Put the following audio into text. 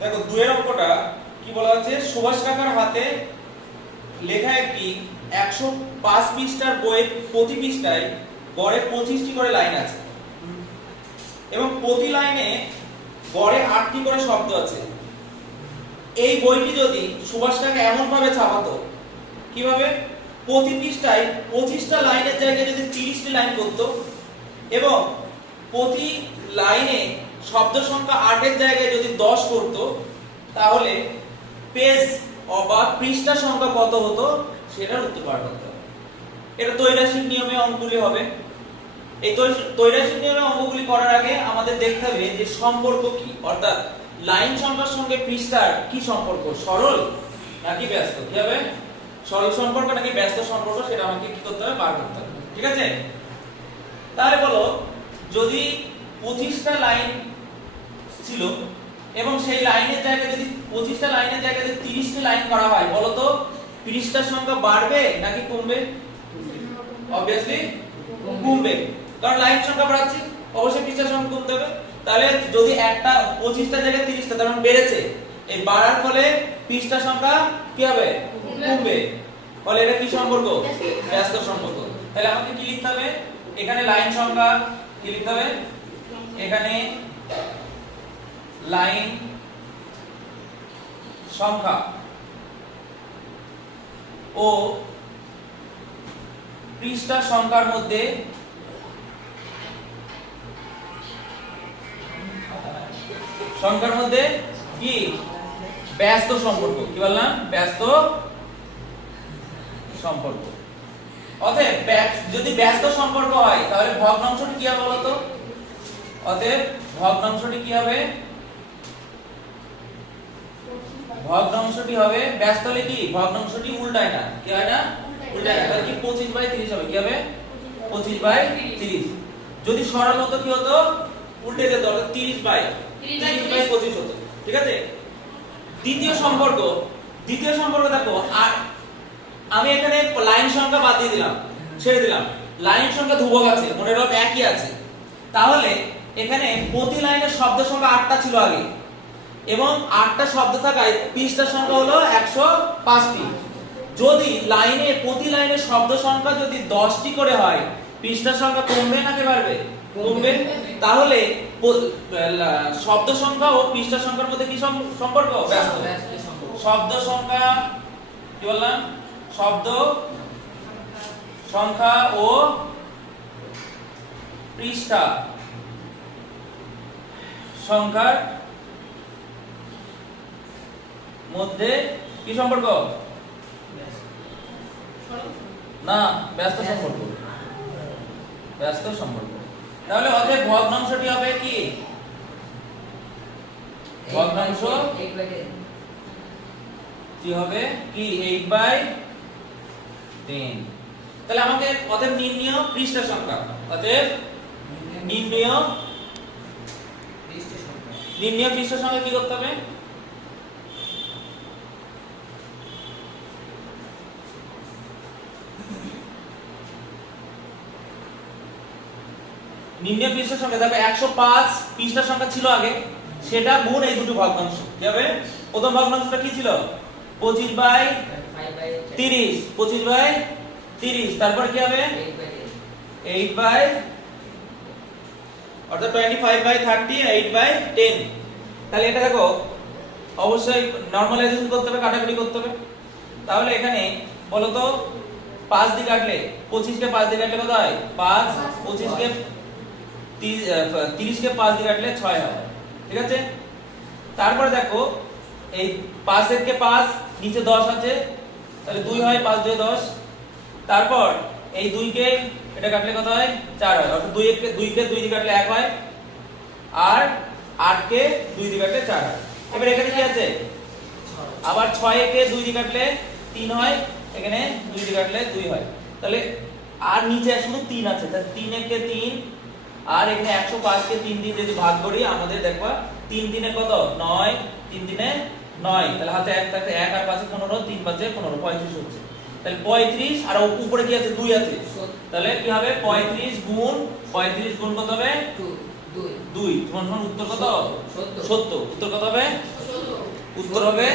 দেখো, দুয়ের অঙ্কটা কি বলা হচ্ছে? সুভাষ কাকার হাতে লেখা একটি একশো পাঁচ পৃষ্ঠার বইয়ের প্রতি পৃষ্ঠায় গড়ে পঁচিশটি করে লাইন আছে। এবং প্রতি লাইনে গড়ে আটটি করে শব্দ আছে। এই বইটি যদি সুভাষ কাকা এমন ভাবে ছাপাতো, কীভাবে? প্রতি পৃষ্ঠায় পঁচিশটা লাইনের জায়গায় যদি তিরিশটি লাইন করতো, এবং প্রতি লাইনে শব্দ সংখ্যা আটের জায়গায় যদি দশ করতো, তাহলে পেজ বা পৃষ্ঠা সংখ্যা কত হতো? সেটার উত্তর বার করতে এটা তৈরাসিক নিয়মে অঙ্কগুলি হবে। এই তৈরাসিক নিয়মে অঙ্কগুলি করার আগে আমাদের দেখতে হবে যে সম্পর্ক কি? অর্থাৎ লাইন সংখ্যার সঙ্গে পৃষ্ঠার কি সম্পর্ক? সরল নাকি ব্যস্ত? কি হবে? সরল সম্পর্ক নাকি ব্যস্ত সম্পর্ক? সেটা আমাকে কি করতে হবে? বার করতে হবে। ঠিক আছে? তাহলে বলো, যদি পঁচিশটা লাইন ছিল, এবং সেই লাইনের জায়গায় যদি পঁচিশটা লাইনের জায়গায় যদি তিরিশটি লাইন করা হয়, বলতো তো পৃষ্ঠার সংখ্যা বাড়বে নাকি কমবে? অবভিয়াসলি কমবে। কারণ লাইন সংখ্যা বাড়াচ্ছি, অবশ্যই পৃষ্ঠার সংখ্যা কমতে হবে। তাহলে যদি একটা পঁচিশটা জায়গায় তিরিশটা, তার মানে বেড়েছে, এই বাড়ার ফলে পৃষ্ঠা সংখ্যা কি হবে? কমবে। ফলে এটা কি সম্পর্ক? ব্যস্ত সম্পর্ক। তাহলে আমাকে কি লিখতে হবে? এখানে লাইন সংখ্যা কি লিখতে হবে? এখানে লাইন সংখ্যা ও পৃষ্ঠা সংখ্যার মধ্যে সংখ্যার মধ্যে কি? ব্যস্ত সম্পর্ক। কি বললাম? ব্যস্ত সম্পর্ক। অতএব যদি ব্যস্ত সম্পর্ক হয়, তাহলে ভগ্নাংশটি কি হবে বলতো? অতএব ভগ্নাংশটি কি হবে? ভগ্নাংশটি হবে ব্যস্ত হলে কি? ভগ্নাংশটি উল্টায় না। কি হয় না? উল্টায় না। তাহলে কি 25 বাই 30 হবে? কি হবে? 25 বাই 30 যদি সরল হতো কি হতো? উল্টে যেত অর্থাৎ 30 বাই 30 বাই 25 হতো। ঠিক আছে? দ্বিতীয় সম্পর্ক। দ্বিতীয় সম্পর্ক দেখো আর আমি এখানে লাইন সংখ্যা বাদ দিয়ে দিলাম ছেড়ে দিলাম। লাইন সংখ্যা ধ্রুবক আছে মনে রাখো একই আছে। তাহলে এখানে প্রতি লাইনের শব্দ সংখ্যা আটটা ছিল আগে। এবং আটটা শব্দ থাকায় পৃষ্ঠার সংখ্যা হলো একশো পাঁচটি। যদি লাইনে প্রতি লাইনের শব্দ সংখ্যা যদি দশটি করে হয় পৃষ্ঠার সংখ্যা কমবে নাকি বাড়বে? কমবে। তাহলে শব্দ সংখ্যা ও পৃষ্ঠা সংখ্যার মধ্যে কি সম- সম্পর্ক? ব্যস্ত। শব্দ সংখ্যা কি বললাম? শব্দ সংখ্যা ও পৃষ্ঠা সংখ্যার মধ্যে কি সম্পর্ক? না ব্যস্ত সম্পর্ক। ব্যস্ত সম্পর্ক। তাহলে অতএব ভগ্নাংশটি হবে কি? ভগ্নাংশ কি হবে? কি 8 বাই 10 তাহলে আমাকে অতএব নির্ণয় পৃষ্ঠা সংখ্যা। অতএব নির্ণয় নির্ণয় পৃষ্ঠা সংখ্যা কি করতে হবে? নির্ণয় পৃষ্ঠার সংখ্যা দেখো 105 পৃষ্ঠার সংখ্যা ছিল আগে। সেটা গুণ এই দুটো ভগ্নাংশ। কি হবে? প্রথম ভগ্নাংশটা কি ছিল? 25 বাই 30 25 বাই 30 তারপর কি হবে? 8 বাই অর্থাৎ 25 বাই 30 8 বাই 10 তাহলে এটা দেখো, অবশ্যই নরমালাইজেশন করতে হবে, কাটাকুটি করতে হবে। তাহলে এখানে বলো তো 5 দিয়ে কাটলে 25 কে 5 দিয়ে কাটলে কত হয়? 5 25 কে 30 কে 5 দিয়ে কাটলে 6 হয় ঠিক আছে? তারপরে দেখো, এই 5 এর কে 5 নিচে 10 আছে, তাহলে 2 হয় 5 2 10 তারপর এই 2 কে এটা কাটলে কত হয়? 4 হয়। অর্থাৎ 2 কে 2 কে 2 দিয়ে কাটলে 1 হয়, আর 8 কে 2 দিয়ে কাটলে 4 হয়। এবার এখানে কি আছে? আবার 6 কে 2 দিয়ে কাটলে 3 হয়, এখানে 2 দিয়ে কাটলে 2 হয়। তাহলে আর নিচে শুধু 3 আছে, তাহলে 3 কে 3 আর এখানে 105 কে 3 দিয়ে যদি ভাগ করি আমাদের দেখবা তিন দিনে কত? 9 3 দিনে নয়। তাহলে হাতে এক থাকতে 1 আর 5 15 3 5 15 35 হচ্ছে। তাহলে 35 আর উপরে কি আছে দুই আছে। তাহলে কি হবে? 35 গুণ 35 গুণ কত হবে? 2 সমান সমান উত্তর কত? 70 উত্তর কত হবে? উত্তর হবে